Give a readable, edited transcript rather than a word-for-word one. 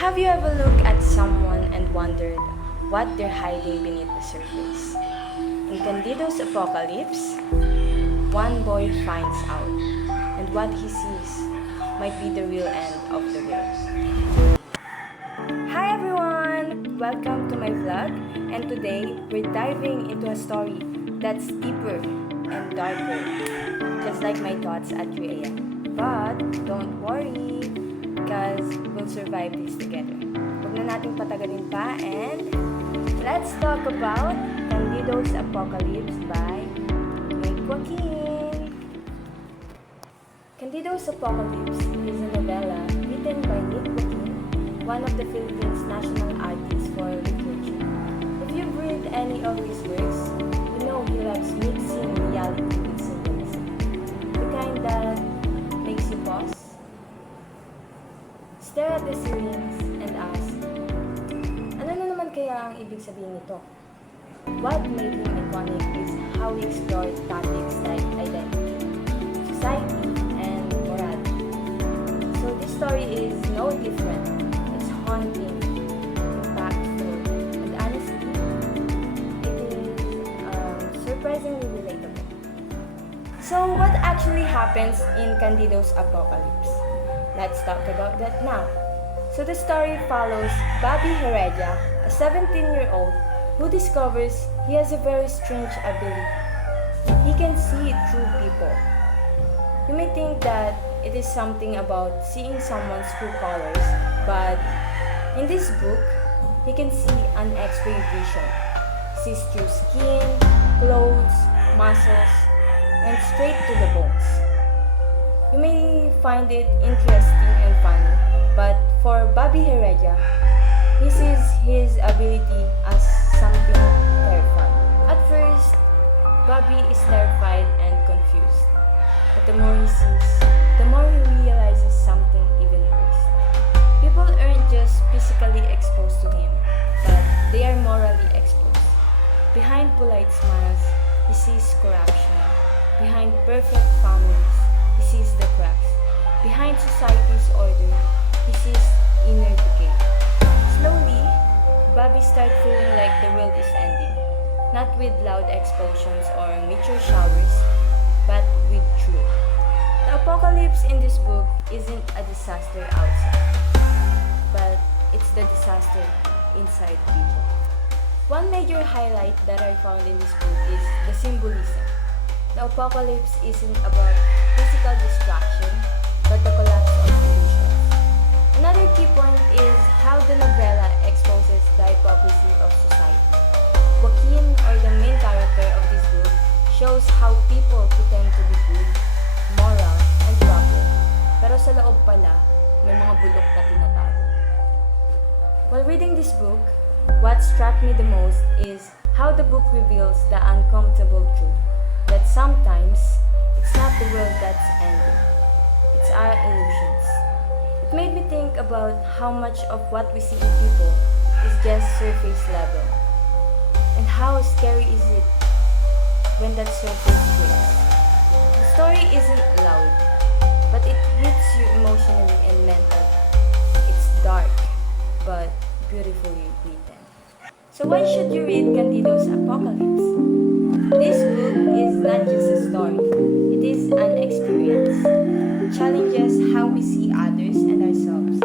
Have you ever looked at someone and wondered what they're hiding beneath the surface? In Candido's apocalypse, one boy finds out, and what he sees might be the real end of the world. Hi everyone! Welcome to my vlog, and today we're diving into a story that's deeper and darker, just like my thoughts at 3 a.m. But don't worry, because we'll survive this together. Huwag na nating patagalin pa, and let's talk about Candido's Apocalypse by Joaquin. Candido's Apocalypse is a novella written by Joaquin, one of the Philippines' national artists for literature. If you've read any of his works, you know he loves mixing reality with symbolism. The kind that makes you pause, stare at the ceilings, and ask, ano na naman kaya ang ibig sabihin nito? What made him iconic is how he explored topics like identity, society, and morality. So this story is no different. It's haunting, impactful, and honestly, it is surprisingly relatable. So what actually happens in Candido's Apocalypse? Let's talk about that now. So the story follows Bobby Heredia, a 17-year-old who discovers he has a very strange ability. He can see through people. You may think that it is something about seeing someone's true colors, but in this book, he can see unexplained vision. He sees through skin, clothes, muscles, and straight to the bones. You may find it interesting and funny, but for Bobby Heredia, he sees his ability as something terrifying. At first, Bobby is terrified and confused, but the more he sees, the more he realizes something even worse. People aren't just physically exposed to him, but they are morally exposed. Behind polite smiles, he sees corruption. Behind perfect families, he sees the cracks. Behind society's order, he sees inner decay. Slowly, Bobby starts feeling like the world is ending. Not with loud explosions or meteor showers, but with truth. The apocalypse in this book isn't a disaster outside, but it's the disaster inside people. One major highlight that I found in this book is the symbolism. The apocalypse isn't about physical destruction, but the collapse of illusions. Another key point is how the novella exposes the hypocrisy of society. Joaquin, or the main character of this book, shows how people pretend to be good, moral, and proper, pero sa loob pala, may mga bulok na tinatago. While reading this book, what struck me the most is how the book reveals the uncomfortable truth that sometimes it's not the world that's ending, it's our illusions. It made me think about how much of what we see in people is just surface level, and how scary is it when that surface breaks. The story isn't loud, but it hits you emotionally and mentally. It's dark, but beautifully written. So why should you read Candido's Apocalypse? This book is not just a story, it is an experience. It challenges how we see others and ourselves.